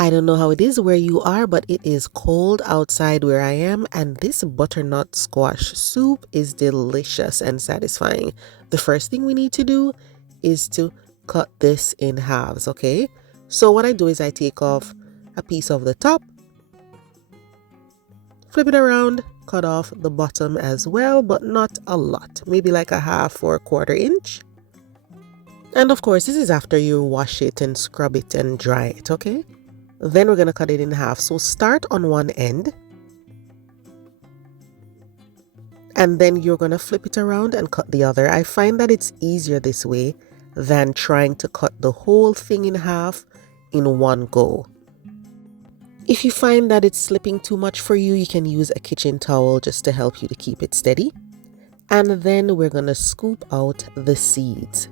I don't know how it is where you are, but it is cold outside where I am, and this butternut squash soup is delicious and satisfying. The first thing we need to do is to cut this in halves, okay? So what I do is I take off a piece of the top, flip it around, cut off the bottom as well, but not a lot, maybe like a half or a quarter inch. And of course, this is after you wash it and scrub it and dry it, okay? Then we're going to cut it in half. So start on one end, and then you're going to flip it around and cut the other. I find that it's easier this way than trying to cut the whole thing in half in one go. If you find that it's slipping too much for you, you can use a kitchen towel just to help you to keep it steady. And then we're going to scoop out the seeds.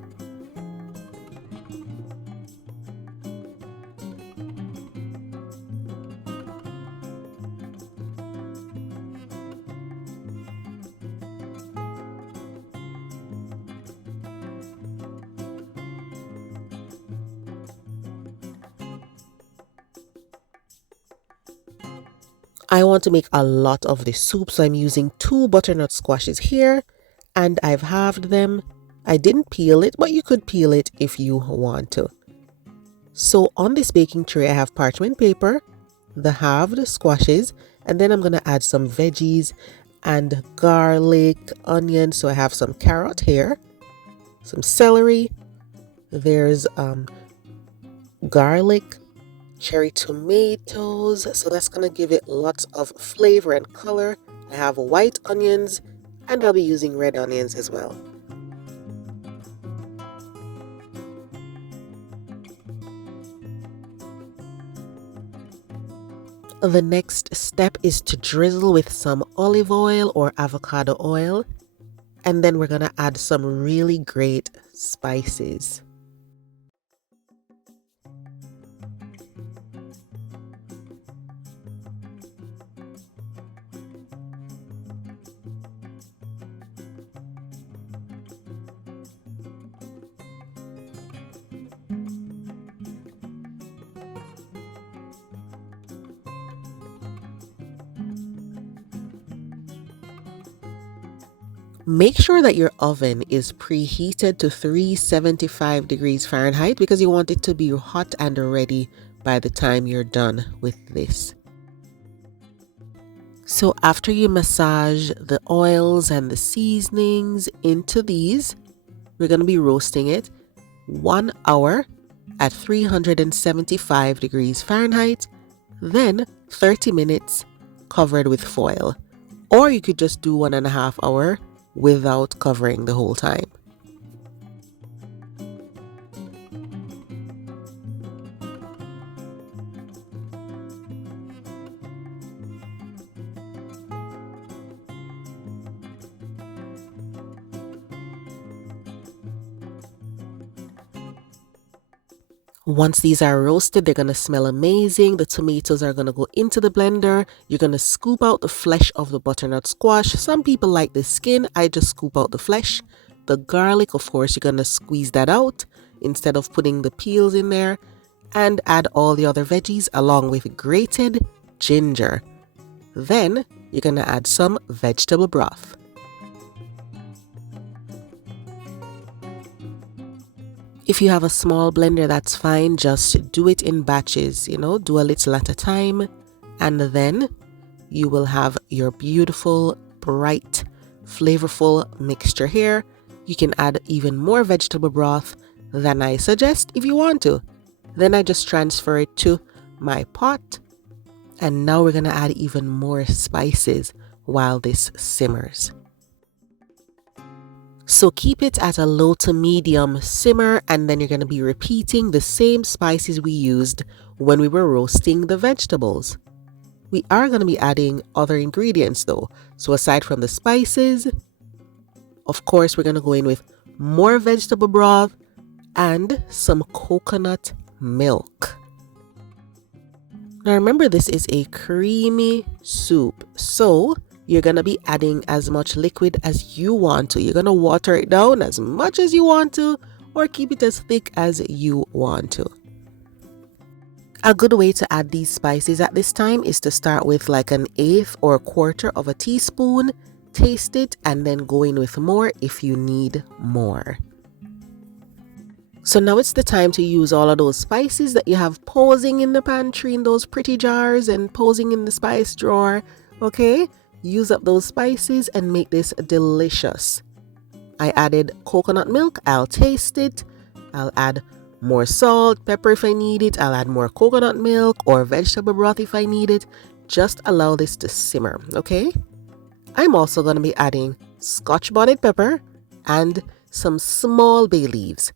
I want to make a lot of this soup, so I'm using 2 butternut squashes here, and I've halved them. I didn't peel it, but you could peel it if you want to. So on this baking tray, I have parchment paper, the halved squashes, and then I'm going to add some veggies and garlic, onion. So I have some carrot here, some celery, there's garlic, cherry tomatoes, so that's going to give it lots of flavor and color. I have white onions, and I'll be using red onions as well. The next step is to drizzle with some olive oil or avocado oil, and then we're going to add some really great spices. Make sure that your oven is preheated to 375 degrees Fahrenheit because you want it to be hot and ready by the time you're done with this. So after you massage the oils and the seasonings into these, we're going to be roasting it 1 hour at 375 degrees Fahrenheit, then 30 minutes covered with foil. Or you could just do 1.5 hours without covering the whole time. Once these are roasted, they're going to smell amazing. The tomatoes are going to go into the blender. You're going to scoop out the flesh of the butternut squash. Some people like the skin. I just scoop out the flesh. The garlic, of course, you're going to squeeze that out instead of putting the peels in there. And add all the other veggies along with grated ginger. Then you're going to add some vegetable broth. If you have a small blender, that's fine. Just do it in batches, do a little at a time. And then you will have your beautiful, bright, flavorful mixture here. You can add even more vegetable broth than I suggest if you want to. Then I just transfer it to my pot. And now we're going to add even more spices while this simmers. So keep it at a low to medium simmer, and then you're going to be repeating the same spices we used when we were roasting the vegetables. We are going to be adding other ingredients though. So aside from the spices, of course, we're going to go in with more vegetable broth and some coconut milk. Now remember, this is a creamy soup, so you're going to be adding as much liquid as you want to. You're going to water it down as much as you want to, or keep it as thick as you want to. A good way to add these spices at this time is to start with like an eighth or a quarter of a teaspoon, taste it, and then go in with more if you need more. So now it's the time to use all of those spices that you have posing in the pantry in those pretty jars and posing in the spice drawer, okay? Use up those spices and make this delicious. I added coconut milk. I'll taste it. I'll add more salt, pepper if I need it. I'll add more coconut milk or vegetable broth if I need it. Just allow this to simmer, okay? I'm also going to be adding Scotch bonnet pepper and some small bay leaves.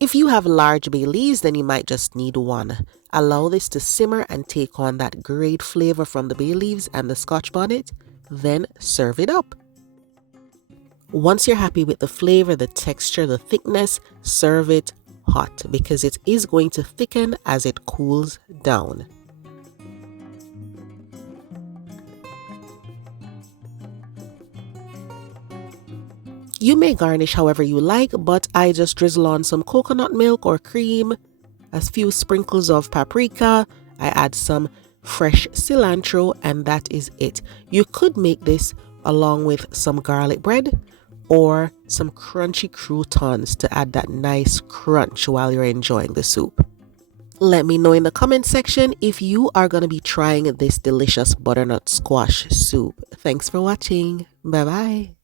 If you have large bay leaves, then you might just need one. Allow this to simmer and take on that great flavor from the bay leaves and the Scotch bonnet. Then serve it up. Once you're happy with the flavor, the texture, the thickness, serve it hot because it is going to thicken as it cools down. You may garnish however you like, but I just drizzle on some coconut milk or cream, a few sprinkles of paprika, I add some fresh cilantro, and that is it. You could make this along with some garlic bread or some crunchy croutons to add that nice crunch while you're enjoying the soup. Let me know in the comment section if you are going to be trying this delicious butternut squash soup. Thanks for watching. Bye bye.